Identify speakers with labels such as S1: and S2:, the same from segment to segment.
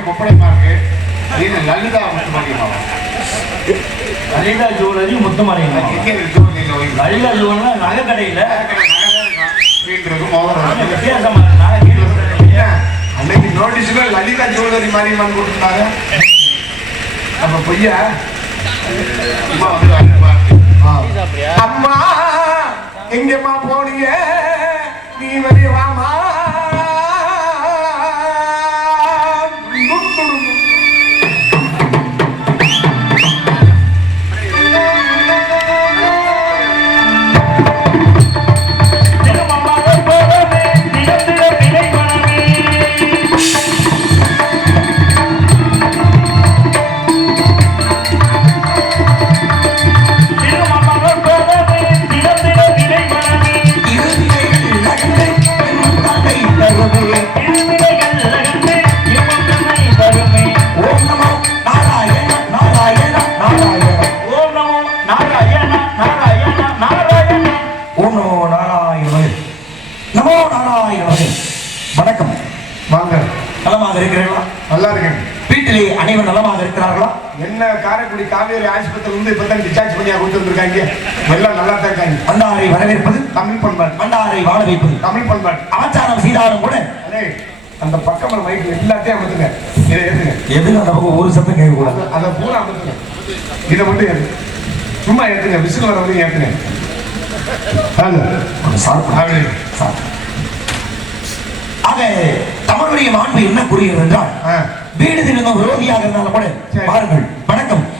S1: இருக்கு இது Lalitha Muthumariyamma
S2: Lalitha jewellery Muthumariyamma Lalitha jewellery நகை கடையில்
S1: இருக்கும் மோதிரம் இருக்கு.
S2: வித்தியாசமா?
S3: அன்னைக்கு நோட்டீஸ்ல லலிதா ஜுவல்லரி மாரியம்மன் கொடுத்துருந்தாங்க. அப்ப பொய்யா?
S1: அம்மா
S3: எங்கம்மா போனீங்க? நீ வெளிய வாமா காவேரி ஆஸ்பத்திரி வந்து இப்பதான் டிஸ்சார்ஜ் பண்ணியா கொடுத்து வந்திருக்காங்க. எல்லாம் நல்லா தான் இருக்காங்க.
S2: மன்னாரை வரவேற்பது
S3: தமிழ் பண்பாடு.
S2: மன்னாரை வாழ வைப்பது.
S3: தமிழ் பண்பாடு.
S2: ஆச்சாரம் செய்தாலும் கூட.
S3: அந்த பக்கம் மைக்கு எல்லாத்தையும் அமர்த்துங்க. இதை ஏத்துங்க
S2: எதுவும் அந்த பக்கம் ஒரு சத்தம் கேட்கக்கூடாது?
S3: அதை- அதை பூரா அமர்த்துங்க. இதை மட்டும் ஏத்து சும்மா ஏத்துங்க. விசில் வர வரைக்கும்.
S2: சாப்பிடு. ஆக தமிழுடைய மாண்பு என்ன கூறுகிறது என்றால். வீடு திரும்ப விரோதியாக இருந்தாலும் கூட. பாருங்கள்.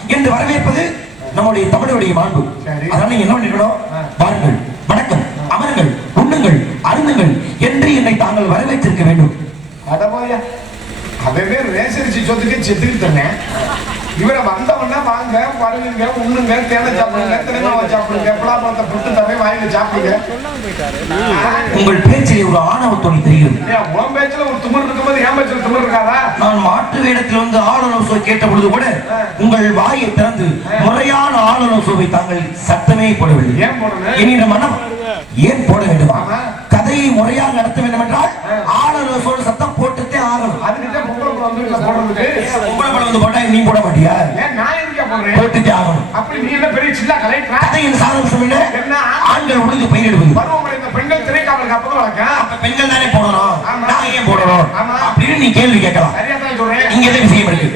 S2: என்று வரவேற்பது நம்முடைய தமிழுடைய மாண்பு. அதனால என்ன பண்ணிக்கணும்
S3: ஆ.
S2: பாருங்கள் வணக்கம். அமருங்கள். உண்ணுங்கள். அருந்துங்கள் என்று என்னை தாங்கள் வரவேற்றிருக்க வேண்டும்.
S3: அட போயா அதவே ரேசரிசி சொத்துக்கு செத்துக்கிட்டு இவரை வந்தவொடனே வாங்க வருவீங்க உண்ணுங்க தேனை சாப்பிடுங்க தினமாவை சாப்பிடுங்க பலாப்பழத்தை புட்டு தரேன் வாயில சாப்பிடுங்க.
S2: உங்கள் பேச்சிலே ஒரு ஆணவத்தோணி தெரிகிறது
S3: ஏன், உன் பேச்சுல ஒரு துமர் இருக்கும்போது என் பேச்சுல துமர் இருக்காதா?
S2: நான் மாற்று வேடத்தில் வந்து ஆளுநர் கேட்ட பொழுது கூட உங்கள் வாயை திறந்து முறையான ஆளுநர் சோவை தாங்கள் சத்தமே போடவில்லை.
S3: ஏன் போடணும்
S2: என்னிடம் மனம் ஏன் போட வேண்டுமா. கதையை முறையாக நடத்த வேண்டும் என்றால்
S3: போடுறதுக்கு
S2: படம் வந்து போட்டா நீ போட மாட்டியா?
S3: நான் எதுக்கா போடுறேன்?
S2: போட்டுத்தே ஆகணும்.
S3: அப்படி நீ என்ன பெரிய சில்லா கலைக்கிறா
S2: கதையின் சாதம் சொல்லுங்க
S3: என்ன?
S2: ஆண்கள் உழுது பயிரிடுவது
S3: இந்த பெண்கள் திரைக்காவலுக்கு அப்பதான் வழக்கம்
S2: அப்ப பெண்கள் தானே போடணும்.
S3: ஆமா.
S2: நான் ஏன் போடணும்?
S3: ஆமா.
S2: அப்படின்னு நீ கேள்வி கேட்கலாம்.
S3: சரியா தான் சொல்றேன்.
S2: இங்க எது விஷயம் இருக்கு.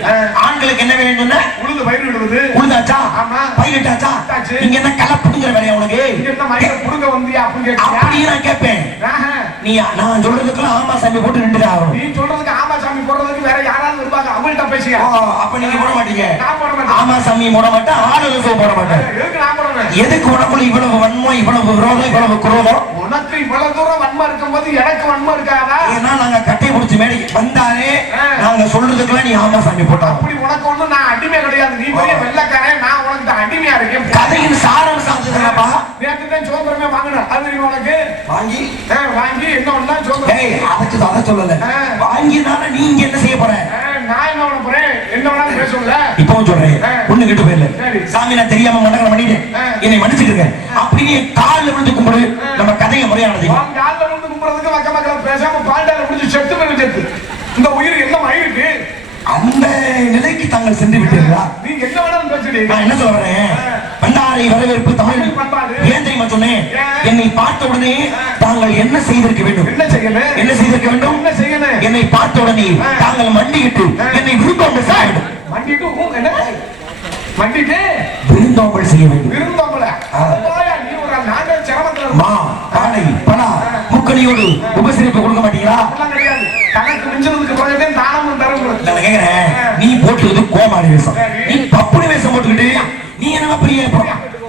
S2: ஆண்களுக்கு என்ன வேணும் சொன்ன?
S3: உழுது பயிர் விடுவது.
S2: உழுதாச்சா?
S3: ஆமா.
S2: பயிரிட்டாச்சா. இங்க என்ன கலப்புங்கிற வேலையா உனக்கு?
S3: இங்க என்ன மயில புடுங்க வந்தியா அப்படின்னு
S2: அப்படி நான் கேட்பேன். நீ நான் சொல்றதுக்கெல்லாம் ஆமா சாமி போட்டு நின்று ஆகணும்.
S3: நீ சொல்றதுக்கு ஆமா சாமி போடுறதுக்கு வேற யாராவது இருப்பாங்க. அவங்கள்ட்ட பேசுங்க
S2: அப்ப நீங்க போட மாட்டீங்க.
S3: நான் போட
S2: ஆமா சாமி போட மாட்டேன் ஆளுநர் சோ போட மாட்டேன்
S3: எதுக்கு
S2: உனக்குள்ள இவ்வளவு வன்மம் இவ்வளவு விரோதம் இவ்வளவு குரோதம்?
S3: உனக்கு இவ்வளவு தூரம் வன்மம் இருக்கும்போது எனக்கு வன்மம் இருக்காதா?
S2: ஏன்னா நாங்க கட்டை பிடிச்சி மேடைக்கு வந்தாலே. நாங்க சொல்றதுக்கெல்லாம் நீ ஆமா சாமி போட்டாங்க.
S3: அப்படி உனக்கு ஒண்ணு நான் அடிமை கிடையாது. நீ பெரிய வெள்ளக்காரன் நான் உனக்கு அடிமையா இருக்கேன்.
S2: கதையின் சாரம் சாத்துதானப்பா
S3: நேற்று தான் சுதந்திரமே வாங்கினேன். அது உனக்கு?
S2: வாங்கி.
S3: வாங்கி. என்ன ஒண்ணா சுதந்திரம்
S2: ஏய் அதுக்கு அதை சொல்லல. வாங்கினால நீங்க என்ன செய்ய போற
S3: ஆ, நான் என்ன பண்ண போறேன் என்ன வேணாலும்
S2: இப்பவும் சொல்றேன். ஒண்ணு கிட்ட போயிடல. சாமி நான் தெரியாம மண்டலம் பண்ணிட்டேன். என்னை மன்னிச்சுட்டு அப்படி நீ காலில் விழுந்து கும்பிடு. நம்ம கதையை முறையானது
S3: கால்ல விழுந்து கும்பிடுறதுக்கு மக்க மக்கள் பேசாம பாண்டால முடிஞ்சு செத்து போய் செத்து. இந்த உயிர் என்ன மயிருக்கு
S2: அந்த நிலைக்கு தாங்கள் சென்று விட்டீர்களா?
S3: நீ என்ன வேணாலும்
S2: நான் என்ன சொல்ல வரேன் பண்டாரை வரவேற்பு தமிழ். ஏன் தெரியுமா சொன்னேன்? என்னை பார்த்த உடனே தாங்கள் என்ன செய்திருக்க வேண்டும்?
S3: என்ன செய்யணும்
S2: என்ன செய்திருக்க வேண்டும்?
S3: என்ன செய்யணும்
S2: என்னை பார்த்த உடனே. தாங்கள் மண்டியிட்டு
S3: ஆ.
S2: என்னை வேண்டும்
S3: ஊ, என்ன மண்டிட்டு
S2: விருந்தோம்பல் செய்ய வேண்டும்.
S3: விருந்தோம்பல.
S2: ஆ.
S3: போயா, நீ ஒரு நாங்கள் சிரமத்துல
S2: மா பானை பலா முக்கணியோடு உபசரிப்பு கொடுக்க மாட்டீங்களா?
S3: கிடையாது. தானமும் தரும்.
S2: நான் கேக்குறேன். நீ போட்டுக்கிறது கோமாளி வேஷம். நீ பப்புனி வேஷம் போட்டுக்கிட்டு நீ என்ன பெரிய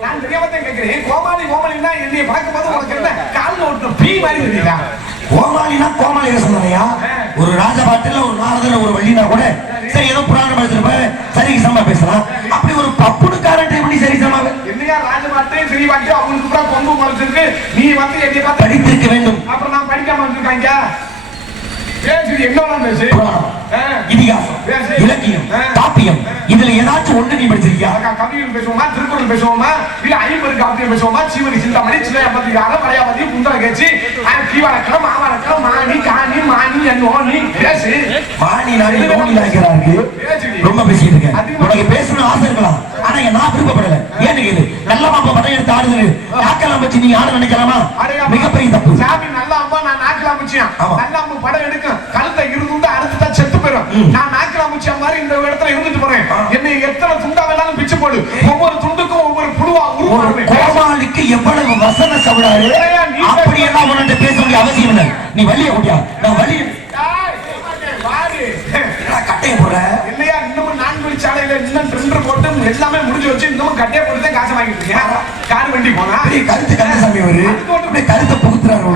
S3: நான் தெரியாம தான் கேட்கிறேன் கோமாளி கோமாளின்னா என்னைய பார்க்கும்போது உனக்கு என்ன? கால்ல ஒட்டு பீ மாதிரி இருக்கா
S2: கோமாளினா கோமாளி வேஷம் தானையா? ஒரு ராஜபாட்டில் ஒரு நாரதர் ஒரு வள்ளினா கூட சரி ஏதோ புராணம் பேசுறப்ப சரி சமமா பேசலாம். அப்படி
S3: தெரியவாட்டி அவங்களுக்கு பூரா கொம்பு முளைச்சிருக்கு. நீ வந்து என்னைய பார்த்து
S2: படித்திருக்க வேண்டும்.
S3: அப்புறம் நான் படிக்காம வந்திருக்காங்க. பேசு என்ன பேசு.
S2: இதிகாசம். இலக்கியம். காப்பியம். இதுல ஏதாச்சும் ஒண்ணு நீ படிச்சிருக்கியா?
S3: கவிகள் பேசுவோமா? திருக்குறள் பேசுவோமா? இல்ல ஐம்பது காப்பியம் பேசுவோமா? சீவனி சிந்தாமணி சின்ன பத்திரிகார மலையாவதி குந்தர கேச்சு. கீவாரக்கலாம் மாவாரக்கலாம் மானி காணி மானி நோனி பேசு.
S2: மாணி நோனி
S3: பேசுடி.
S2: ரொம்ப பேசிட்டு இருக்கேன். உனக்கு பேசணும்னு ஆசை இருக்கலாம் ஆனா என் நான் விருப்பப்படல. நல்ல மாப்பா படம் எடுத்து ஆடுது நாக்கெல்லாம் வச்சு நீ ஆட நினைக்கலாமா? மிகப்பெரிய தப்பு.
S3: சாமி நல்லா அம்மா நான் நாக்கில் அமைச்சியான்
S2: ஆமா.
S3: நல்லா அம்மா படம் எடுக்கும். கழுத்தை இருந்து அறுத்துட்டா செத்து போயிடும். நான் நாக்கில் அமைச்ச மாதிரி இந்த இடத்துல இருந்துட்டு போறேன். என்னை எத்தனை துண்டா வேணாலும் பிச்சு போடு. ஒவ்வொரு துண்டுக்கும் ஒவ்வொரு புழுவா உருவாடுவேன்
S2: கோமாளிக்கு எவ்வளவு வசன சவுடாரு
S3: ஏய்யா, நீ
S2: அப்படி எல்லாம் உன்கிட்ட பேச வேண்டிய அவசியம் இல்லை. நீ வழிய முடியா நான் வழி
S3: வாரு
S2: கட்டையை போடுற
S3: இல்லையா இன்னமும் நான்கு சாலையில இன்னும் டெண்டர் போட்டு எல்லாமே முடிஞ்சு வச்சு இன்னமும் கட்டையை போட்டு தான் காசு வாங்கிட்டு இருக்கேன் கார் வண்டி போனா?
S2: கருத்து கந்தசாமி அவரு. அப்படியே கருத்தை புகுத்துறாரு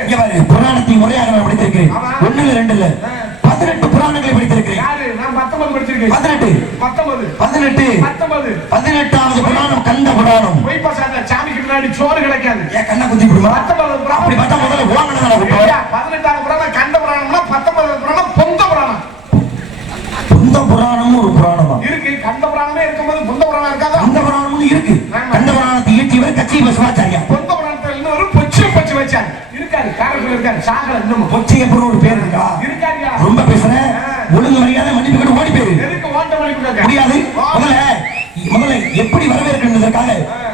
S2: இங்க பாரு புராணத்தை முறையாக படித்திருக்கிறேன்.
S3: ஆமா.
S2: ஒண்ணு இல்ல ரெண்டு இல்ல பதினெட்டு புராணங்களை படித்திருக்கிறேன். பதினெட்டு. பதினெட்டு. பதினெட்டாவது புராணம் கந்த புராணம்.
S3: பொய் சாமிக்கு முன்னாடி சோறு கிடைக்காது.
S2: கண்ணை குத்தி விடுமா. அப்படி பார்த்தா முதல்ல ஓங்கணும்
S3: இருக்கு. கண்ட புராணமே இருக்கும்போது பொந்த புராணம் இருக்காதா?
S2: கந்த புராணமும் இருக்கு. புராணத்தை இயற்றியவர்
S3: பொந்த புராணத்துல இன்னொரு பொச்சு இருக்காரு காரத்தில் இருக்காரு சாகல இன்னமும்
S2: கொச்சையப்பன் ஒரு பேர் இருக்கா?
S3: இருக்காரியா?
S2: ரொம்ப பேசுறேன் ஒழுங்கு மரியாதை மன்னிப்பு கேட்டு ஓடி போயிரு.
S3: எதுக்கு ஓட்ட கொடுக்க
S2: முடியாது. முதல்ல முதல்ல எப்படி வரவேற்கின்றதற்காக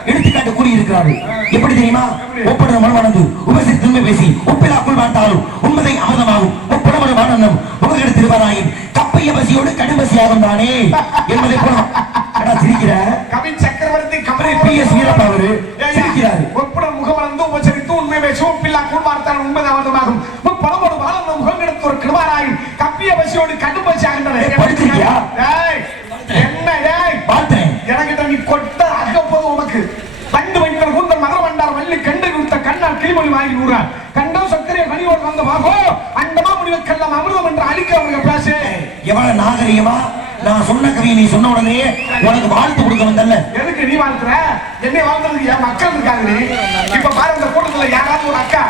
S2: எடுத்துக்காட்டு கூறி இருக்கிறார்கள் எப்படி தெரியுமா? ஒப்படுற மனமானது உபசி திரும்ப பேசி ஒப்பிலா குள் பார்த்தாலும் உண்மதை அமதமாகும் தானே என்பதை போல. அடா சிரிக்கிற?
S3: கவி சக்கரவர்த்தி கமலை.
S2: பி எஸ் வீரப்பா அவரு சிரிக்கிறாரு.
S3: ஒப்புடன் முகமலர்ந்து உபசரித்து உண்மை பேசி. ஒப்பில்லா கூர்வார்த்தான் உண்மை அவதமாகும் வாழந்த எடுத்து ஒரு கிருமாராயும் கப்பிய பசியோடு கண்டு பசி
S2: படிச்சிருக்கியா?
S3: என்ன ஏய்
S2: பார்த்தேன்
S3: எனக்கிட்ட நீ கொட்ட அக போது உனக்கு பண்டு வைத்தல் கூந்தல் மகர வண்டார் வள்ளி கண்டு கொடுத்த கண்ணால் கிளிமொழி வாங்கி நூறா கண்டோ சக்கரை மணியோடு வந்த வாகோ அண்டமா முடிவுக்கெல்லாம் அமிர்தம் என்று அழிக்கிறவங்க பேசு
S2: எவ்வளவு நாகரிகமா? நான் சொன்ன கவியை நீ சொன்ன உடனே உனக்கு வாழ்த்து கொடுக்க வந்தல்ல.
S3: எதுக்கு நீ வாழ்த்துற? என்னை வாழ்த்துறதுக்கு என் மக்கள் இருக்காங்க நீ? இப்ப பாரு இந்த கூட்டத்துல யாராவது ஒரு அக்கா.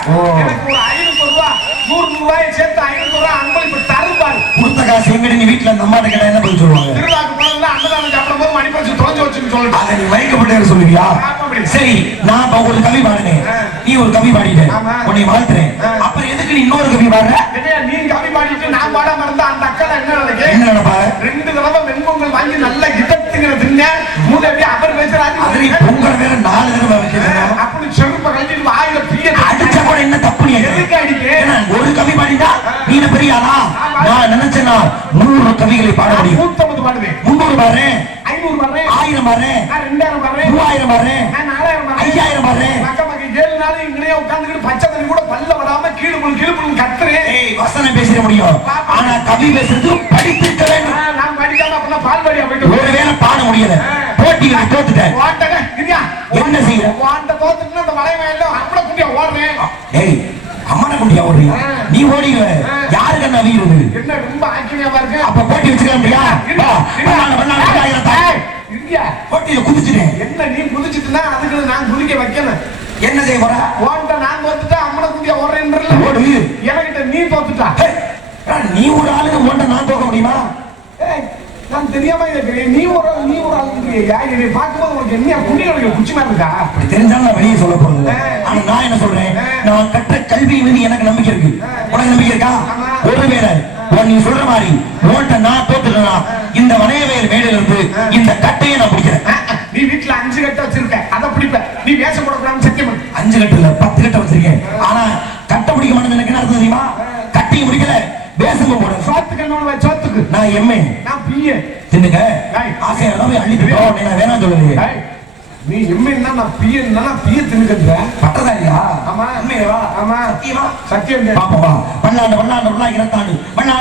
S3: எனக்கு ஒரு ஐநூறு ரூபா நூறு ரூபாயை சேர்த்து ஐநூறு ரூபாய் அன்பளிப்பு தரும்பாரு.
S2: கொடுத்த காசு எங்கடி நீ வீட்டுல அந்த அம்மாட்ட கேட்டா என்ன பதில் சொல்லுவாங்க?
S3: திருவிழாக்கு போனதுல அன்னதானம் சாப்பிடும் போது மணி பறிச்சு தொலைஞ்சு வச்சுன்னு சொல்லிட்டு.
S2: அதை நீ வைக்கப்பட்டேன்னு சொல்லுவியா. சரி நான் இப்ப ஒரு கவி பாடினேன். நீ ஒரு கவி பாடிட்ட.
S3: ஆமா.
S2: உன்னை வாழ்த்துறேன். அப்புறம் எதுக்கு நீ இன்னொரு கவி பாடுற?
S3: பாடிட்டு நான் பாடாம இருந்தா அந்த அக்கா என்ன நினைக்க ரெண்டு தடவை வெண்பொங்கல் வாங்கி நல்ல கிட்டத்துங்கிற தின்ன அவர் பேசுறாரு
S2: பொங்கல் வேற நாலு தடவை வைக்கிறேன்
S3: அப்படி செருப்ப கழிச்சிட்டு வாயில பிய
S2: அடிச்சா கூட என்ன தப்பு நீ
S3: எதுக்கு அடிக்க?
S2: ஏன்னா, ஒரு கவி பாடிட்டா நீ பெரிய ஆளா? நான் நினைச்சேனா நூறு கவிகளை பாட முடியும்.
S3: நூத்தம்பது பாடுவேன்.
S2: முன்னூறு பாடுறேன்.
S3: ஐநூறு பாடுறேன்
S2: ஆயிரம்
S3: நான் ரெண்டாயிரம் பாடுறேன்
S2: மூவாயிரம்
S3: நான் நாலாயிரம்
S2: ஐயாயிரம்
S3: மக்க ஏழு நாள் இங்கனே உட்கார்ந்துக்கிட்டு பச்சை தண்ணி கூட பல்ல விடாம கீழு புழு கீழு புழு கத்துறேன்
S2: ஏய் வசனம் பேசிட முடியும். ஆனா கவி பேசுறது படித்திருக்க வேண்டும்.
S3: நான் படிக்காம போயிட்டு
S2: ஒருவேளை பாட முடியல. போட்டிகளை தோத்துட்டேன்.
S3: ஓட்டங்க இரியா
S2: என்ன செய்ய?
S3: ஓட்ட தோத்துட்டு அந்த மலை வயல்ல அப்பட குட்டியா ஓடுறேன்
S2: ஏய் அம்மனை குண்டியா ஓடுறியா? நீ ஓடிடுவ. யாருக்கு என்ன
S3: ரொம்ப ஆச்சரியமா இருக்கு.
S2: அப்ப போட்டி வச்சுக்க முடியா போட்டியில குதிச்சுட்டேன்.
S3: என்ன நீ குதிச்சுட்டுனா அதுக்கு நான் குதிக்க வைக்கணும்.
S2: என்ன செய்ய போற?
S3: ஓட்ட நான் தோத்துட்டா அம்மனை குட்டியா ஓடுறேன்றல
S2: ஓடு
S3: நீ தோத்துட்டா
S2: ஏடா, நீ ஒரு ஆளுக்கு ஓட்ட நான் தோக்க முடியுமா?
S3: நான் தெரியாம இருக்கிறேன். நீ ஒரு ஆள், நீ ஒரு ஆளுன்றியா என்னை பார்க்கும்போது உனக்கு என்ன புண்ணி கிடைக்கும் குச்சி மாதிரி இருக்கா?
S2: அப்படி தெரிஞ்சாலும் நான் வெளியே சொல்ல போறது. ஆனா நான் என்ன சொல்றேன்? நான் கற்ற கல்வி மீது எனக்கு நம்பிக்கை இருக்கு. உனக்கு நம்பிக்கை இருக்கா? ஒருவேளை நீ சொல்ற மாதிரி ஓட்ட நான் தோத்துட்டேனா இந்த வனையவேல் மேடையில இருந்து இந்த கட்டையை நான் பிடிக்கிறேன்.
S3: நீ வீட்டுல அஞ்சு கட்ட வச்சிருக்க அதை பிடிப்ப. நீ வேஷம் போடக்கூடாதுன்னு சத்தியம்.
S2: அஞ்சு கட்டு இல்ல பத்து கட்டை வச்சிருக்கேன் ஆனா கட்டை பிடிக்க மாட்டேன்னு எனக்கு என்ன அர்த்தம் தெரியுமா கட்டையும் பிடிக்கல வேசமும் போட
S3: சோத்துக்கு என்ன சோத்துக்கு
S2: நான் எம்ஏ
S3: நான் பிஏ
S2: நான் வேணாம்
S3: நீ எம்ஏன்னா நான் பிஏன்னா நான் பிஏ
S2: பட்டதாரியா?
S3: ஆமா.
S2: உண்மையவா
S3: ஆமா.
S2: சத்தியமா?
S3: சத்தியம்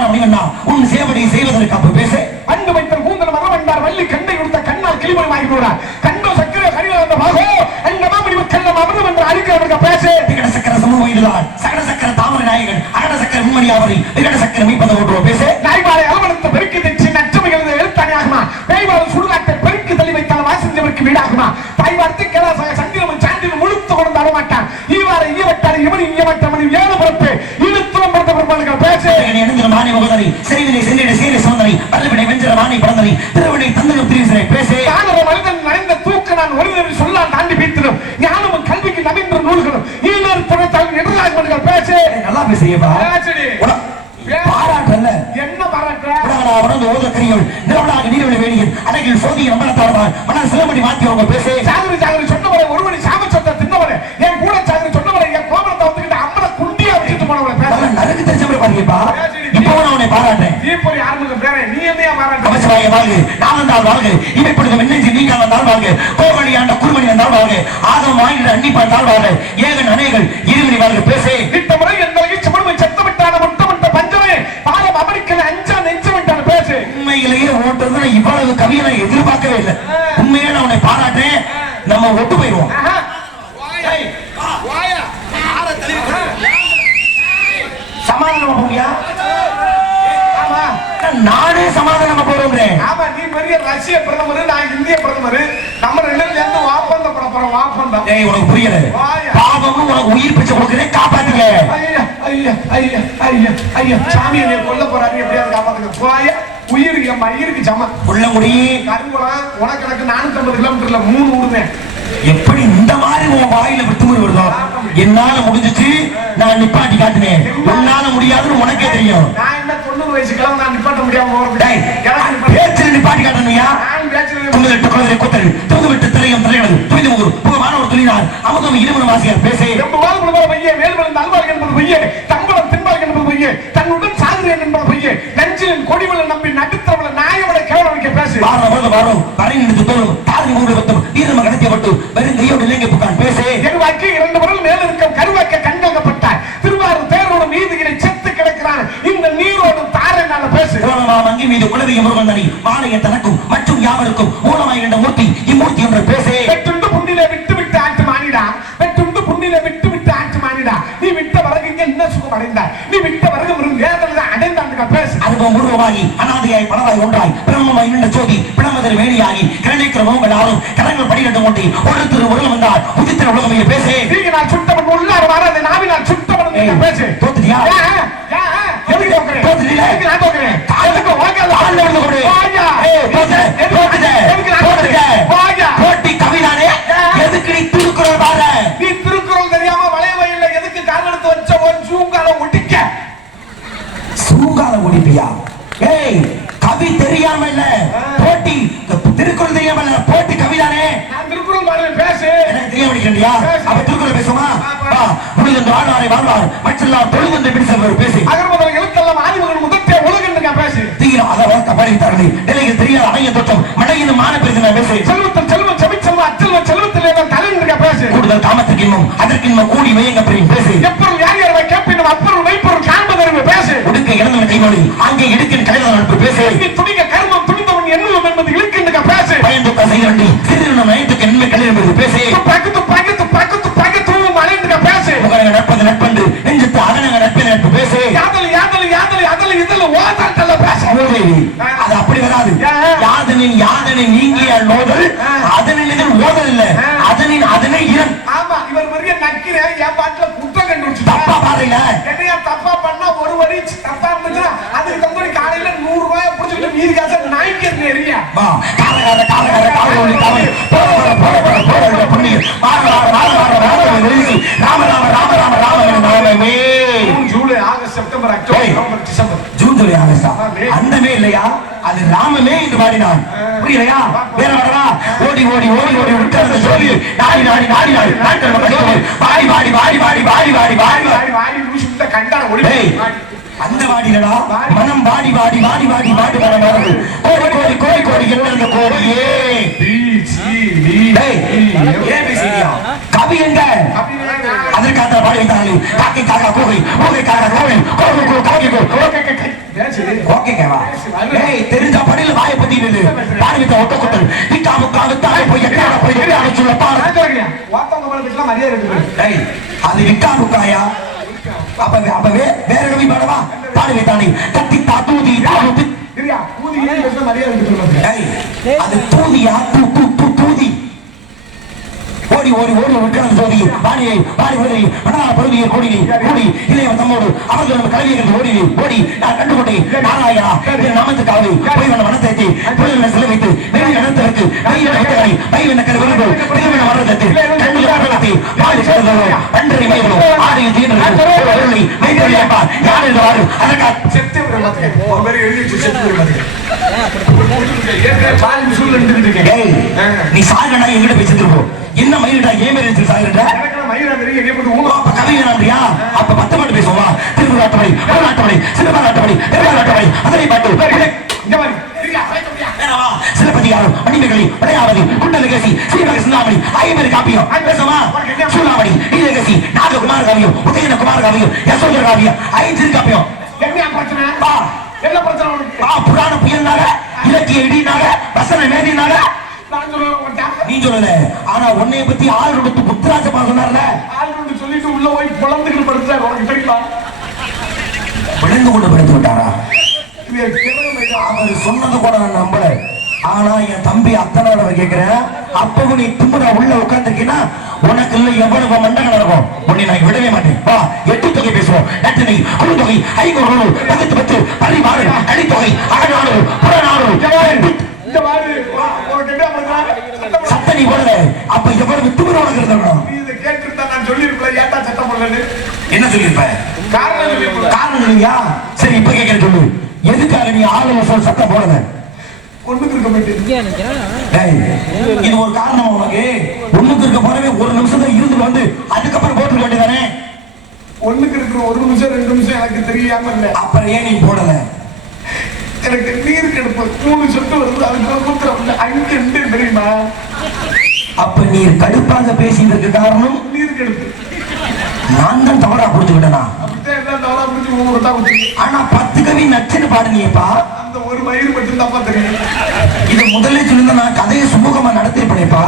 S2: அப்படின்னா உன் சேவடி செய்வதற்கு அப்ப பேச.
S3: அண்டு வைத்த கூந்தல் மரவண்டார் வள்ளி கண்டை கொடுத்த கண்ணால் கிளிமொழி வாங்கி போடா கண்டோ சக்கர கரிகள் வந்த பாகோ அந்த மாமணி கல்லம் அமிர்தம் என்று அழிக்கிறவர்கள் பேசு.
S2: திகட சக்கர சமூக வயதுதான் சகல சக்கர தாமரை நாயகன் அகட சக்கர மின்மணி ஆவரை விகட சக்கர மீப்பதை ஓட்டுவோம் பேச.
S3: நாய்வாலை
S2: மானை முகதனை செறிவினை சென்னிட சேனை சுமந்தனை வல்லவினை வெஞ்சர மானை பிறந்தனை திருவினை தந்தனம் திரிசனை பேசே.
S3: ஞானர மனிதன் நனைந்த தூக்க நான் ஒருவரை சொல்லான் தாண்டி பீத்திடும் ஞானமும் கல்விக்கு நவீன்ற நூல்களும் ஈனர் புறத்தால் எதிராக பேசு.
S2: நல்லா பேசுறியப்பா. பாராட்டல்ல.
S3: என்ன பாராட்டுற
S2: உணர்ந்து ஓத கரிகள் நிலவலாக நீர்வழி வேணியில் அடகில் சோதிய நம்பலத்தாழ்வார் மன சிலமணி மாற்றி அவங்க பேசே.
S3: சாகரி சாகரி
S2: நமச்சிவாய வாழ்க நான் வந்தால் வாழ்க இமைப்படுத்த மின்னஞ்சி நீங்கள் வந்தால் வாழ்க கோமணி ஆண்ட குருமணி வந்தால் வாழ்க ஆதம் வாங்கிட அன்னிப்பான் தாழ் வாழ்க ஏகன் அநேகன் இருவினி வாழ்க பேசே.
S3: இட்ட முறை என்பதை சுமடுமை செத்தமிட்டான முட்டமிட்ட பஞ்சமே. பாலம் அமெரிக்கன் அஞ்சா நெஞ்சமிட்டான பேசு.
S2: உண்மையிலேயே ஓட்டுறது நான் இவ்வளவு கவியை நான் எதிர்பார்க்கவே இல்லை. உண்மையே நான் உன்னை பாராட்டேன் நம்ம ஒட்டு போயிடுவோம். சமாதானமா
S3: ஆமா
S2: நானே சமாதானமா போறேன்
S3: ஆமா நீ பெரிய ரஷ்ய பிரதமர் நான் இந்திய பிரதமர். நம்ம ரெண்டு சேர்ந்து வாப்பந்தம் பட போறோம் வாப்பந்தம்.
S2: ஏய் உனக்கு புரியல. பாவமும் உனக்கு உயிர் பிச்சை கொடுக்கிறேன் காப்பாத்துங்க.
S3: ஐயா ஐயா ஐயா ஐயா ஐயா சாமி என்னை கொல்ல போறாரு எப்படியாவது காப்பாத்துங்க. போயா உயிர் என் மயிருக்கு சமம்
S2: உள்ளங்குடி
S3: கருங்குளம் உனக்கு எனக்கு நானூத்தி ஐம்பது கிலோமீட்டர்ல மூணு ஊருந்தேன்
S2: எப்படி இந்த மாதிரி உன் வாயில விட்டுமுறை வருதோ? என்னால முடிஞ்சிச்சு நான் நிப்பாட்டி காட்டினேன். உன்னால முடியாதுன்னு உனக்கே தெரியும்.
S3: நான் என்ன முப்பது என்பது பைய தம்பளம் தின்பார்கள் என்பது பைய கொடிவளன் நம்பி நடுத்தரவள நாயவட கேவலமிக்க பேசு.
S2: வார வருது வாரம் தரை நின்று தோறும் தாரி மூன்று பத்தும்
S3: நீர்ம தாரனால பேசு
S2: கோலமா மங்கி மீது குலவிய முருகந்தனை மாலைய தனக்கும் மற்றும் யாவருக்கும் மூலமாய் என்ற மூர்த்தி இம்மூர்த்தி என்று பேசே.
S3: வெட்டுண்டு புண்ணில விட்டு விட்டு ஆட்டு மானிடா வெட்டுண்டு புண்ணில விட்டு விட்டு ஆட்டு மானிடா நீ விட்ட வரகு இங்க என்ன சுகம் அடைந்தாய்? நீ விட்ட வரகு மிருக வேதனை அடைந்தாண்டுங்க பேசு.
S2: அதுவும் உருவமாகி அனாதையாய் பலவாய் ஒன்றாய் பிரம்மமாய் நின்ற ஜோதி பிணமதர் வேணியாகி கிரணிக்கிற மோகங்கள் ஆறும் கரங்கள் படிக்கட்டும் ஒன்றி ஒரு திரு உலகம் வந்தார் உதித்திர உலகமைய பேசே.
S3: நீங்க நான் சுட்டவன் உள்ளார வராது நாவினால் சுட்டவன் பேசு.
S2: தோத்துட்டியா? போட்டி கவிதானே
S3: ஏன்?
S2: எதுக்கு நீ திருக்குறள் பாரு
S3: நீ திருக்குறள் தெரியாம வளைய வயல்ல எதுக்கு கால் எடுத்து வச்ச ஒரு ஒட்டிக்க?
S2: சூங்கால ஒடிப்பியா? ஏய் கவி தெரியாம இல்ல. போட்டி திருக்குறள் தெரியாம இல்ல. போட்டி கவிதானே
S3: திருக்குறள் பாடல் பேசு.
S2: எனக்கு தெரிய மாட்டேங்கிறியா அப்ப திருக்குறள் பேசுமா வா உலகென்று வாழ்வாரை வாழ்வார். மற்றெல்லாம் பிடிச்சவர் பேசு.
S3: அகர்மதல்
S2: டெல்லியில் அகவழக்கப்படுகிறது டெல்லியில் தெரியாத அமைய தொற்றம் மடையில் மான
S3: செல்வத்தில் செல்வம்
S2: கூடுதல் தாமத்துக்கு இன்னும் கூடி வையங்க பிரியும் பேசு.
S3: எப்பொருள் யார் யார் கேட்பினும் அப்பொருள் வைப்பொருள் காண்பதற்கு பேசு.
S2: உடுக்க இறந்தவன் கைமொழி அங்கே இடுக்கின் கலைதல் அனுப்பு பேசு.
S3: துணிக்க கர்மம் துணிந்தவன் எண்ணுவம் என்பது இழுக்கின்ற பேசு.
S2: பயந்து கசையரண்டி சிறு நயத்துக்கு எண்மை கலையம் பேசு. மூதேவி அது அப்படி வராது? யாதனின் யாதனை நீங்கிய நோதல் அதனின் இதில் ஓதல் இல்ல அதனின் அதனை இரண்
S3: ஆமா இவர் பெரிய நக்கிறேன் என் பாட்டுல குற்றம் கண்டுபிடிச்சு
S2: தப்பா பாருங்க
S3: என்னையா தப்பா பண்ணா ஒரு வரி தப்பா இருந்துச்சுன்னா அதுக்கு தம்பி காலையில நூறு ரூபாய் புடிச்சுக்கிட்டு மீதி காசை நாய்க்கு எரியா
S2: வா காரகார காரகார காவலி காவலி போற போற போற போற போற போற புண்ணி மாற மாற மாற மாற மாற எழுதி Rama Rama Rama Rama Rama
S3: June July August September October. November December
S2: June July Agusta இல்லையா அது ராமமே என்று பாடினான் புரியலையா வேற வரவா ஓடி ஓடி ஓடி ஓடி விட்டு சொல்லி நாடி நாடி நாடி நாடி வாடி வாடி வாடி வாடி வாடி வாடி
S3: லூசு விட்ட கண்டான ஒளி
S2: அந்த வாடிலடா மனம் வாடி வாடி வாடி வாடி வாடி வர வரது கோடி கோடி கோடி கோடி என்ன கோடியே
S3: பி சி டி
S2: டேய், ஏன் பேசுறியா? கவி எங்க அதற்காக பாடி வைத்தார்கள் காக்கை காக்கா கோகை கோகை காக்கா கோகை கோகை கோ கோகை கோ தீனது பாரதித்த ஒட்ட குத்தல். இக்காவுக்காக தானே போய் எட்டாட போய் எட்டாட சொல்ல அது இக்காவுக்காயா அப்ப அப்ப வேற பாடவா பாடுவே தானே. கத்தி
S3: தா தூதி தூதி மரியாதை
S2: அது தூதியா? தூ தூ தூதி. ஓடி ஓடி ஓடி விக்ரம் சோதி. வாணியை வாடி ஓடி மனா பருவியை கோடி கூடி. இளைய தம்மோடு அவர்கள் நம்ம கல்வியை ஓடி ஓடி. நான் கண்டுகொண்டேன் நாராயணா என் நாமத்துக்காக போய் வந்த மனத்தை பொழுது சில வைத்து நடத்த வைத்து மையில் வைத்தகை மை என்ன கரு விரும்பு திருமண வரதத்து கண்ணில் வரதத்தை பாடி கருதலோ அன்றரை மேலோ ஆடிய தீர்ந்து யார் என்று வாரு அதற்கா
S3: செப்டம்பர் ஒரு மாதிரி எழுதி செப்டம்பர்
S2: நீ சாகடா எங்கிட்ட பேசிட்டு போ என்ன மயிலிடா ஏன் மேல
S3: தெரியும் என்னை போட்டு ஊமா
S2: அப்ப கவி வேணாம்றியா அப்ப பத்து பாட்டு பேசுவோமா? திருவிழாட்டமணி நாட்டமணி சினிமா நாட்டமணி பெருமாள் நாட்டமணி அதனை பாட்டு? சிலப்பதிகாரம் மணிமேகலை விளையாவதி குண்டலகேசி சீவக சிந்தாமணி ஐம்பது காப்பியம் பேசுமா சூடாமணி நீலகேசி நாககுமார காவியம் உதயன குமார காவியம் யசோதர காவியம் ஐந்து காப்பியம்.
S3: என்ன பிரச்சனை? என்ன பிரச்சனை
S2: புராண புயல்னாக இலக்கிய இடினாக வசன
S3: உன்கிட்ட.
S2: நீ சொல்லல. ஆனா உன்னைய பத்தி ஆள் கொடுத்து முத்துராஜமா சொன்னார்ல.
S3: ஆள் சொல்லிட்டு உள்ள போய் புலந்துக்கிட்டு படுத்தாரு உனக்கு தெரியுமா?
S2: விழுந்து கொண்டு படுத்து விட்டாரா. அவர் சொன்னது கூட நான் நம்பல. ஆனா என் தம்பி அத்தனை தடவை கேட்கிறேன் அப்பவும் நீ தும்புற உள்ள உட்காந்துருக்கீங்கன்னா உனக்கு இல்ல எவ்வளவு மண்டகம் நடக்கும். உன்னை நான் விடவே மாட்டேன். வா எட்டு தொகை பேசுவோம். நட்டினை குறுந்தொகை ஐநூறு பக்கத்து பத்து பரிமாறு அடித்தொகை அகநாடு புறநாடு
S3: இந்த மாதிரி வா, உனக்கு என்ன பிரச்சனை
S2: சத்த நீ போடல அப்ப எவ்வளவு திமிர உனக்கு
S3: இதை கேட்டிருந்தா நான் சொல்லியிருப்பேன் ஏன்டா சட்டம் போடலன்னு
S2: என்ன சொல்லியிருப்ப?
S3: காரணம் சொல்லியிருப்பேன்
S2: காரணம் இல்லையா சரி இப்ப கேட்கிற சொல்லு. எதுக்காக நீ ஆளுநர் சொல் சத்தம் போடல?
S3: ஒண்ணுக்கு இருக்க மாட்டேன்.
S2: இது ஒரு காரணம் உனக்கு? ஒண்ணுக்கு இருக்க போறவே ஒரு நிமிஷம் தான் இருந்து வந்து அதுக்கப்புறம் போட்டு வேண்டியதானே?
S3: ஒண்ணுக்கு இருக்கிற ஒரு நிமிஷம் ரெண்டு நிமிஷம் எனக்கு தெரியாம இல்ல.
S2: அப்புறம் ஏன் நீ போடல?
S3: எனக்கு நீர் கெடுப்பு. மூணு சொட்டு வருது அதுக்கு மூத்திரம் அங்க இருந்து தெரியுமா?
S2: அப்ப நீ கடுப்பாக பேசியதற்கு காரணம்?
S3: நீர் கெடுப்பு.
S2: நான் தான் தவறா புரிஞ்சுக்கிட்டேனா
S3: தான்.
S2: ஆனா பத்து கவி நச்சுன்னு பாடுனியப்பா.
S3: அந்த ஒரு மயிர் மட்டும் தெரியும்
S2: இது முதல்ல சொல்லிருந்தா நான் கதையை சுமூகமா நடத்திருப்பேனேப்பா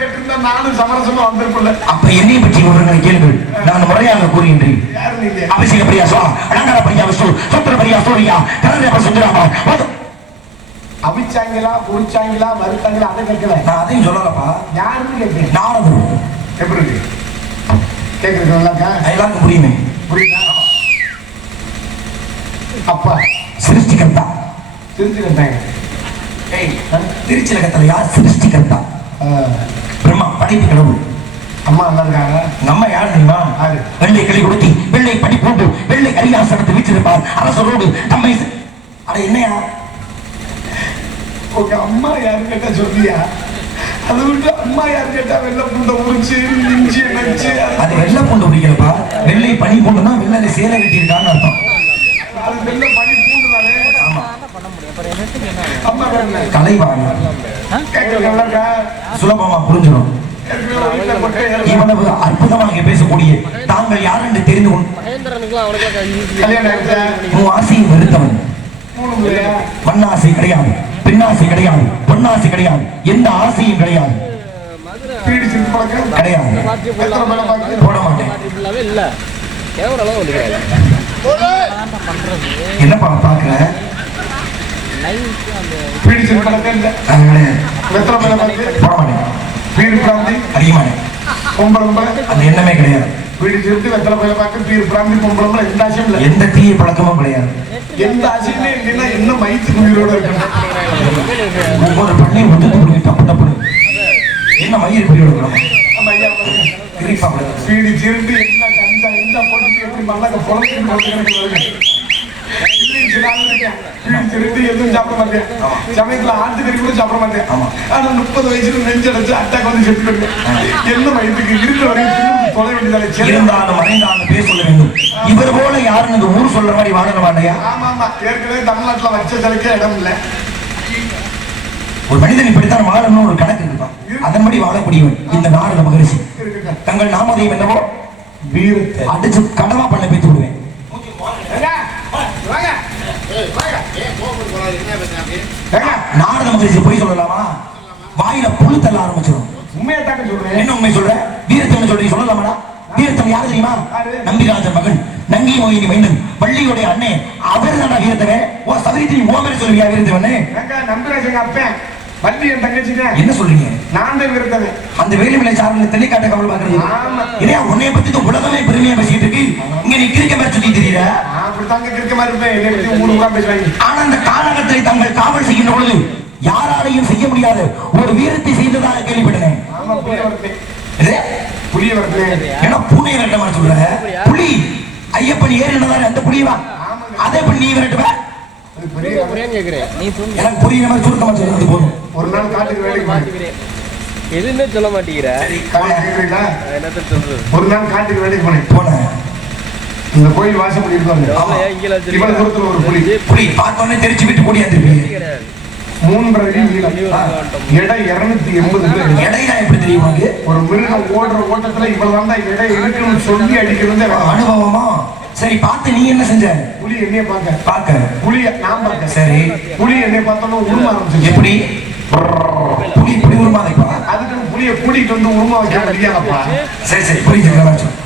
S3: கேட்டிருந்தா நானும் சமரசமா வந்திருப்பல
S2: அப்ப என்னை பற்றி விவரங்களை கேளுங்கள். நான் முறையாக கூறுகின்றேன். அபிஷேக பிரியா சோ அலங்கார பிரியா விஷ்ணு சுத்திர பிரியா சூரியா கரண்ய சுந்தராமா.
S3: அவிச்சாங்களா அதை கேட்கல.
S2: நான் அதையும் சொல்லலப்பா.
S3: யாருன்னு கேட்கிறேன்
S2: நாரது
S3: எப்படி இருக்கு? கேட்கறது நல்லா இருக்கா?
S2: எல்லாருக்கும் புரியுமே.
S3: புரியுதா? அப்பா
S2: சிருஷ்டிகர்த்தா
S3: தெரிஞ்சுக்கிட்டாங்க
S2: ஏய் திருச்சிலகத்துல யார் சிருஷ்டிகர்த்தா பிரம்மா படைப்பு கடவுள்.
S3: அம்மா நல்லா இருக்காங்க.
S2: நம்ம யார் தெரியுமா? வெள்ளை கிளி கொடுத்தி வெள்ளை படி போட்டு வெள்ளை கரியாசனத்தை வீச்சிருப்பார் அரசரோடு தம்மை அட என்னையா?
S3: உங்க அம்மா யாரு கேட்டா சொல்லியா? அதை விட்டு அம்மா யாரு கேட்டா வெள்ளை பூண்டை உரிச்சு இஞ்சி நச்சு
S2: அது வெள்ளை பூண்டு பிடிக்கிறப்பா வெள்ளை பனி பூண்டுனா வெள்ளை சேலை கட்டியிருக்கான்னு அர்த்தம்.
S3: அது வெள்ளை பனி
S2: ஆமா. சுலபமா புரிஞ்சிடும். இவ்வளவு அற்புதமாக பேசக்கூடிய தாங்கள் யார் என்று தெரிந்து கொண்டு ஆசையை வெறுத்தவன். மண்ணாசை கிடையாது. பெண்ணாசை கிடையாது. பொன்னாசை கிடையாது. எந்த ஆசையும் கிடையாது. கிடையாது. போட மாட்டேன்.
S4: வந்து
S2: என்னப்பா பாக்குற
S3: பீடி சிரிப்பு பழக்கம் இல்ல.
S2: அது கிடையாது.
S3: எத்தனை மேல பாக்கு
S2: போட மாட்டேன்
S3: பீடி பிராந்தி
S2: அதிகமானே அந்த எண்ணமே கிடையாது.
S3: பீடி சிரிப்பு வெத்தலை மேல பாக்கு பீடி பிராந்தி பொம்பளை பொம்பளை எந்த ஆசையும் இல்ல.
S2: எந்த தீய பழக்கமும் கிடையாது.
S3: எந்த ஆசையுமே இல்லைன்னா என்ன மயித்து உயிரோட இருக்கணும்?
S2: ஒவ்வொரு பண்ணையும் வந்து தப்பு தப்பு என்ன மயிர்
S3: பாருங்க.
S2: கிரிப்பா
S3: பீடி சிரிட்டு என்ன போட்டு எப்படி மல்லாக்க எதுவும் சாப்பிட மாட்டேன். சமயத்துல ஆட்டுக்கறி கூட சாப்பிட மாட்டேன்.
S2: ஆமா.
S3: ஆனா முப்பது வயசுல நெஞ்சடைச்சு அட்டாக் வந்து செத்து போயிருக்கேன் என்ன வயதுக்கு இருக்கிற வரைக்கும் திரும்பி தொலை வேண்டியதாலே சரி.
S2: இருந்தாலும் மறைந்தாலும் பேர் சொல்ல வேண்டும். இவர் போல யாரும் இந்த ஊர் சொல்ற மாதிரி வாழணும் இல்லையா
S3: ஆமா ஆமா ஏற்கனவே தமிழ்நாட்டுல வச்ச சிலைக்கே இடம் இல்ல.
S2: ஒரு மனிதன் இப்படித்தான் வாழணும்னு ஒரு கணக்கு இருக்குப்பா. அதன்படி வாழக்கூடியவன் இந்த நாரத மகரிஷி. தங்கள் நாமதேயம் என்னவோ?
S3: வீரத்தை
S2: அடிச்சு கடவா பண்ண பேத்து விடுவேன் போய் சொல்லலாமா? வாயில புழு தள்ள ஆரம்பிச்சிடும்
S3: உண்மையை தாங்க சொல்றேன்.
S2: என்ன உண்மை சொல்ற? வீரத்தன் சொல்றீங்க சொல்லலாமாடா? வீரத்தன் யாரு தெரியுமா? நம்பிராஜன் மகன். நங்கி மோகினி மைந்தன். வள்ளியுடைய அண்ணன் அவர் தானடா வீரத்தவன். ஓ சவித்ரி ஓமர சொல்வியா வீரத்தவனே
S3: எங்க நம்பிராஜங்க அப்பன். வள்ளி என் தங்கச்சிங்க.
S2: என்ன சொல்றீங்க?
S3: நான் தான்
S2: அந்த வேலுமலை சாரல தெளிக்காட்ட கவலை பாக்குறது
S3: ஆமா.
S2: இல்லையா? உன்னைய பத்தி இந்த உலகமே பெருமையா பேசிட்டு இருக்கு. இங்க நீ கிரிக்க மாதிரி சுத்தி தெரியல
S3: அப்படித்தாங்க இருக்க மாதிரி இருப்பேன். என்னை பத்தி ஊரு ஊரா பேசுவாங்க.
S2: ஆனா அந்த காலகட்டத்தை தங்கள் காவல் செய்கின்ற பொழுது யாராலையும் செய்ய முடியாத. ஒரு வீரத்தை செய்ததாக கேள்விப்பட்டேன்?
S3: புளிய வரப்பேன்
S2: ஏன்னா பூனை விரட்டமா சொல்ற. புலி ஐயப்பன் ஏறினதாரு அந்த புலிவா அதே பண்ணி நீ விரட்டுவ? எனக்கு புரியுற மாதிரி சுருக்கமா சொல்றது போதும்.
S3: ஒரு நாள் காட்டுக்கு வேலைக்கு
S4: மாட்டிக்கிறேன். எதுவுமே சொல்ல மாட்டேங்கிற. என்னத்த சொல்றது?
S3: ஒரு நாள் காட்டுக்கு வேலைக்கு போனேன்
S2: போனேன்.
S3: இந்த கோயில்
S4: ஏன் இங்கேல
S3: இவ்வளவு தூரத்துல ஒரு புலி.
S2: புலி பார்த்தோன்னே தெரிச்சு விட்டு
S4: கிடையாது
S3: மூன்றரை எடை இருநூத்தி எண்பது
S2: இடையில எப்படி தெரியும்
S3: ஒரு மிருகம் ஓடுற ஓட்டத்துல இவ்வளவு தான் எடை இருக்குன்னு சொல்லி அடிக்கிறது
S2: அனுபவமா? சரி பார்த்து நீ என்ன செஞ்ச?
S3: புலி என்னைய பார்க்க.
S2: பார்க்க.
S3: புலிய நான் பார்க்க.
S2: சரி.
S3: புலி என்னை பார்த்தோன்னு உரும ஆரம்பிச்சு
S2: எப்படி? புலி இப்படி உருமாதைப்பா
S3: அதுக்கு புலிய கூட்டிட்டு வந்து உருமா வைக்க முடியாதப்பா
S2: சரி சரி புரியுது.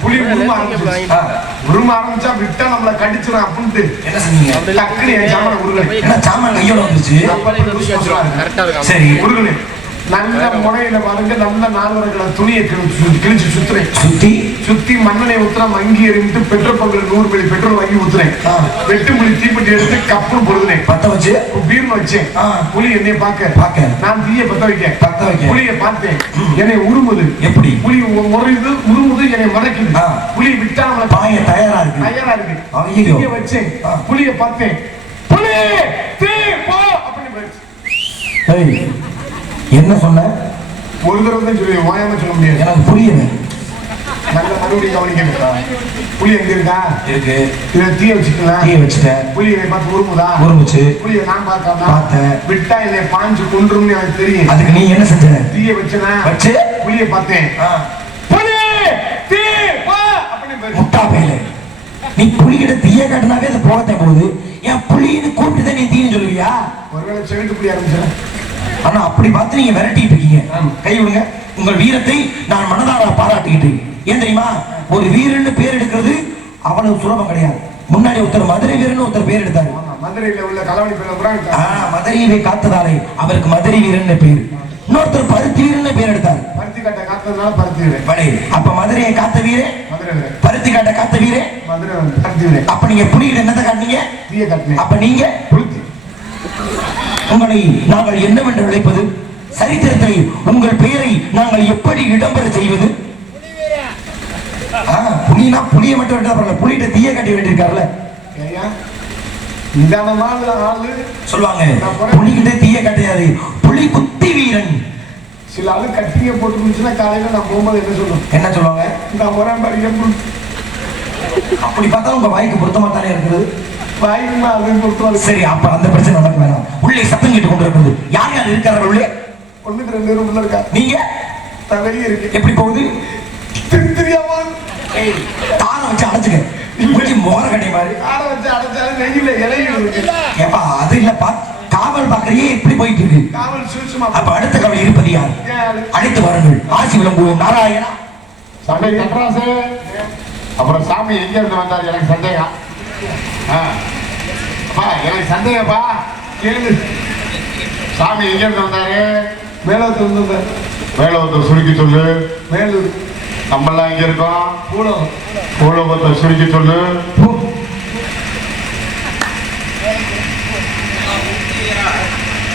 S3: புலி உரும ஆரம்பிச்சு
S2: ஆ,
S3: உரும ஆரம்பிச்சா விட்டா நம்மள கடிச்சிடும் அப்படின்ட்டு.
S2: என்ன செஞ்சீங்க
S3: டக்குனு என் சாமனை உருகலை.
S2: என்ன சாமான் கையோட
S4: இருக்கா?
S2: சரி.
S3: உருகலை. நல்ல முனையில பாருங்க நல்ல நால்வரை துணியை கிழிச்சு சுத்துறேன்.
S2: சுத்தி?
S3: சுத்தி மண்ணெண்ணெய் ஊத்துறா மங்கி எறிந்து பெட்ரோல் பங்கு நூறு மில்லி பெட்ரோல் வாங்கி ஊத்துறேன். வெட்டு புளி தீப்பெட்டி எடுத்து கப்புன்னு பொழுதுனேன்
S2: பத்த வச்சு?
S3: பீர்னு வச்சேன். புலி என்னை பார்க்க.
S2: பார்க்க.
S3: நான் தீய பத்த வைக்க
S2: பத்த வைக்க.
S3: புலியை பார்த்தேன். என்னை உருமுது.
S2: எப்படி?
S3: புலி முறையுது உருமுது என்னை மறைக்குது.
S2: ஆ.
S3: புலி விட்டா நம்மள
S2: பாய தயாரா இருக்கு.
S3: தயாரா இருக்கு. வச்சேன். புலியை பார்த்தேன். புலி தீ போ அப்படின்னு
S2: என்ன சொன்ன?
S3: ஒரு தடவை தான் சொல்லி ஓயாம சொல்ல முடியாது.
S2: எனக்கு புரியல.
S3: நல்ல மறுபடியும் கவனிக்கணும் புலி எங்க இருக்கா?
S2: இருக்கு.
S3: இதை தீய வச்சுக்கலாம்
S2: தீய வச்சுட்டேன்.
S3: புலி என்னை பார்த்து உருமுதா
S2: உருமுச்சு
S3: புலியை நான் பார்க்காம
S2: பார்த்தேன்.
S3: விட்டா என்னை பாஞ்சு கொன்றும்னு எனக்கு தெரியும்.
S2: அதுக்கு நீ என்ன செஞ்ச?
S3: தீய வச்சனா?
S2: வச்சு?
S3: புலியை பார்த்தேன்.
S2: ஆ,
S3: புலி தீ! போ! அப்படின்னு.
S2: முட்டா பையல. நீ புலிகிட்ட தீய காட்டினாவே அது போகத்தே போகுது. என் புலின்னு கூப்பிட்டு நீ தீன்னு சொல்லுவியா?
S3: ஒருவேளை செவிட்டு புலி ஆரம்பிச்சா
S2: ஆனா அப்படி பார்த்து நீங்க விரட்டிட்டு இருக்கீங்க. கை விடுங்க. உங்கள் வீரத்தை நான் மனதார பாராட்டிக்கிட்டு ஏன் தெரியுமா? ஒரு வீரன்னு பேர் எடுக்கிறது அவ்வளவு சுலபம் கிடையாது. முன்னாடி ஒருத்தர் மதுரை வீரன் ஒருத்தர் பேர் எடுத்தாரு.
S3: மதுரையில உள்ள கலவணி
S2: மதுரையை காத்ததாலே அவருக்கு மதுரை வீரன் பேர். இன்னொருத்தர் பருத்தி வீரன் பேர் எடுத்தார்.
S3: பருத்தி கட்டை காத்ததுனால பருத்தி வீரன்
S2: அப்ப மதுரையை காத்த வீரன் பருத்தி காட்ட காத்த வீரன்
S3: மதுரை
S2: அப்ப நீங்க புலிகிட்ட என்னத்தை காட்டினீங்க. அப்ப நீங்க உங்களை நாங்கள் என்னவென்று அழைப்பது? சரித்திரத்தில் உங்கள் பெயரை நாங்கள் எப்படி இடம்பெற செய்வது? புலினா புலியை மட்டும் விட்டா புலிகிட்ட தீய கட்டி
S3: ஆளு
S2: சொல்லுவாங்க புலிகிட்ட தீய கட்டையாது புலி குத்தி வீரன்.
S3: சில ஆளு கட்டிங்க போட்டுருந்துச்சுன்னா காலையில நான் போகும்போது என்ன சொல்லும்
S2: என்ன சொல்லுவாங்க?
S3: நான் முறை பாருங்க
S2: அப்படி பார்த்தா உங்க வாய்க்கு பொருத்தமா தானே இருக்குது
S3: வாய்க்குமா அப்படின்னு பொறுத்து
S2: சரி அப்ப அந்த பிரச்சனை இருக்குது யார் யார் இருக்கார்கள் உள்ளே?
S3: ஒண்ணுக்கு ரெண்டு பேரும் உள்ள இருக்கா
S2: நீங்க?
S3: வெளியே இருக்கு
S2: எப்படி போகுது?
S3: தெரியாம
S2: ஏய், தாரை வச்சு அடைச்சுக்க. மூஞ்சி மோர கட்டை மாதிரி.
S3: ஆட வச்சு அடைச்சாலும் இலைகள் இருக்கு.
S2: ஏப்பா அது இல்லப்பா. காவல் பாக்குறியே இப்படி போயிட்டு இருக்கு.
S3: காவல் சூட்சுமா
S2: அப்ப அடுத்த கவலை இருப்பது யார்? அழைத்து வாருங்கள். ஆசி விளம்புவோம். நாராயணா.
S1: சண்டை கட்டுறாசு அப்புறம் சாமி எங்க இருந்து வந்தார்? எனக்கு சந்தேகம். எனக்கு சந்தேகப்பா.
S3: கேளு.
S1: சாமி எங்க இருந்து வந்தாரு?
S3: மேலத்துல இருந்து
S1: வேலவத்தை சுருக்கி சொல்லு.
S3: மேலூர்.
S1: நம்மெல்லாம் இங்க இருக்கோம்?
S3: பூலம்
S1: பூலோகத்தை சுருக்கி சொல்லு.